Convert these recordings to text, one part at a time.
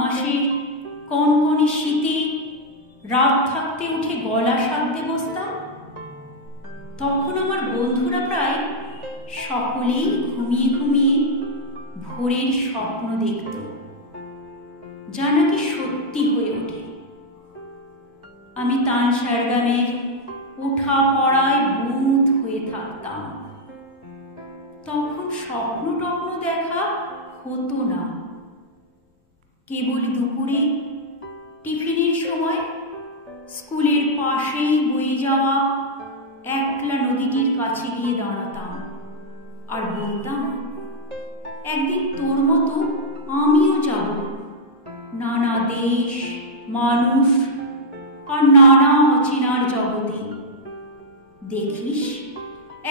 মাসের কনকনে শীতে রাত থাকতে উঠে গলা সাধতে বসতাম, তখন আমার বন্ধুরা প্রায় সকলেই ঘুমিয়ে ঘুমিয়ে ভোরের স্বপ্ন দেখত, যা নাকি সত্যি হয়ে ওঠে। আমি তানসারগামের ওঠা পড়ায় বুঁদ হয়ে থাকতাম। তখন স্বপ্ন টপ্ন দেখা হতো না। কেবল দুপুরে টিফিনের সময় স্কুলের পাশেই বয়ে যাওয়া একলা নদীটির কাছে গিয়ে দাঁড়াতাম আর বলতাম, একদিন তোর মতো আমিও যাব, নানা দেশ মানুষ আর নানা অচেনার জগতে। দেখিস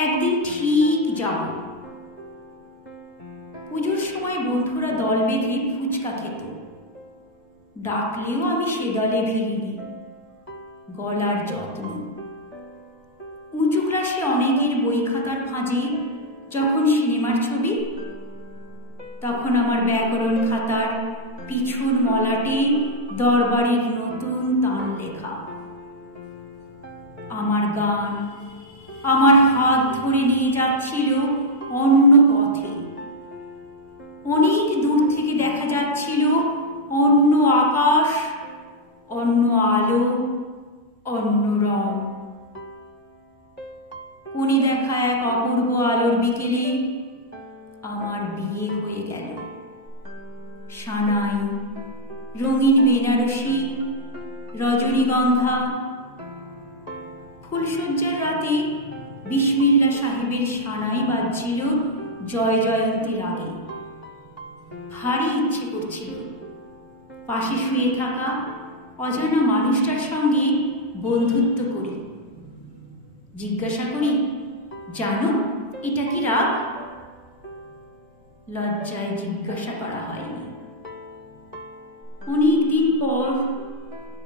একদিন ঠিক যাব। পুজোর সময় বন্ধুরা দল বেঁধে ফুচকা খেত, ডাকলেও আমি সে দলে ভিড়িনি। গলার যত্ন। উঁচু ক্লাসে অনেকের বই খাতার ফাঁজে যখন সিনেমার ছবি, তখন আমার ব্যাকরণ খাতার পিছন মলাটে দরবারের নতুন তান লেখা। আমার গান আমার হাত ধরে নিয়ে যাচ্ছিল অন্য পথে। অনেক দূর থেকে দেখা যাচ্ছিল অন্য আকাশ, অন্য আলো, অন্য রং। কোণে দেখা এক অপূর্ব আলোর বিকেলে আমার বিয়ে হয়ে গেল। সানাই, রঙিন বেনারসি, রজনীগন্ধা। ফুলশয্যার রাতে বিসমিল্লাহ সাহেবের সানাই বাজছিল জয় জয়ন্তীর আগে। ভারী ইচ্ছে করছিল পাশে শুয়ে থাকা অজানা মানুষটার সঙ্গে বন্ধুত্ব করি, জিজ্ঞাসা করি, জানো এটা কি রাগ? লজ্জায় জিজ্ঞাসা করা হয়নি। অনেকদিন পর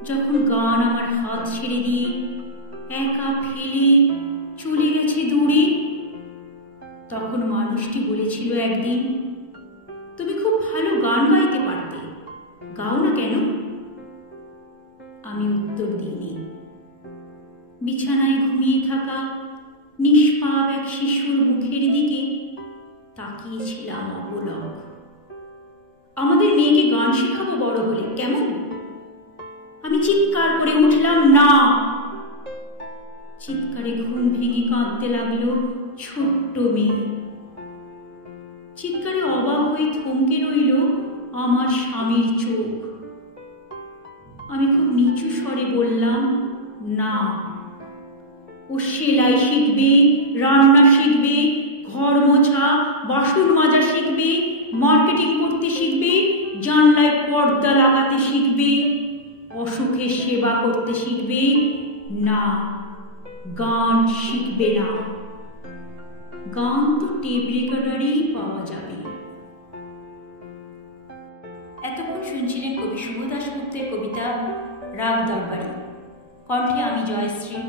যখন গান আমার হাত ছেড়ে দিয়ে একা ফেলে চলে গেছে দূরে, তখন মানুষটি বলেছিল একদিন, তুমি খুব ভালো গান গাইতে পারতে, গাও না কেন? আমি উত্তর দিইনি। বিছানায় ঘুমিয়ে থাকা নিষ্পাপ এক শিশুর মুখের দিকে তাকিয়েছিলাম অবলক। আমাদের মেয়েকে গান শেখাবো বড় হলে, কেমন? আমি চিৎকার করে উঠলাম, না। চিৎকারে ঘুম ভেঙে কাঁদতে লাগলো ছোট্ট মেয়ে। চিৎকারে অবাক হয়ে থমকে রইল আমার স্বামীর চোখ। আমি খুব নিচু স্বরে বললাম, না। ও সেলাই শিখবে, রান্না শিখবে, ঘর মোছা, বাসন মাজা শিখবে, মার্কেটিং করতে শিখবে, জানলায় পর্দা লাগাতে শিখবে, অসুখের সেবা করতে শিখবে, না, গান শিখবে না। গান তো টেপ রেকর্ডারেই পাওয়া যাবে। এতক্ষণ শুনছিলেন কবি শুভ দাশগুপ্তের কবিতা রাগ দরবারি। কণ্ঠে আমি জয়শ্রী।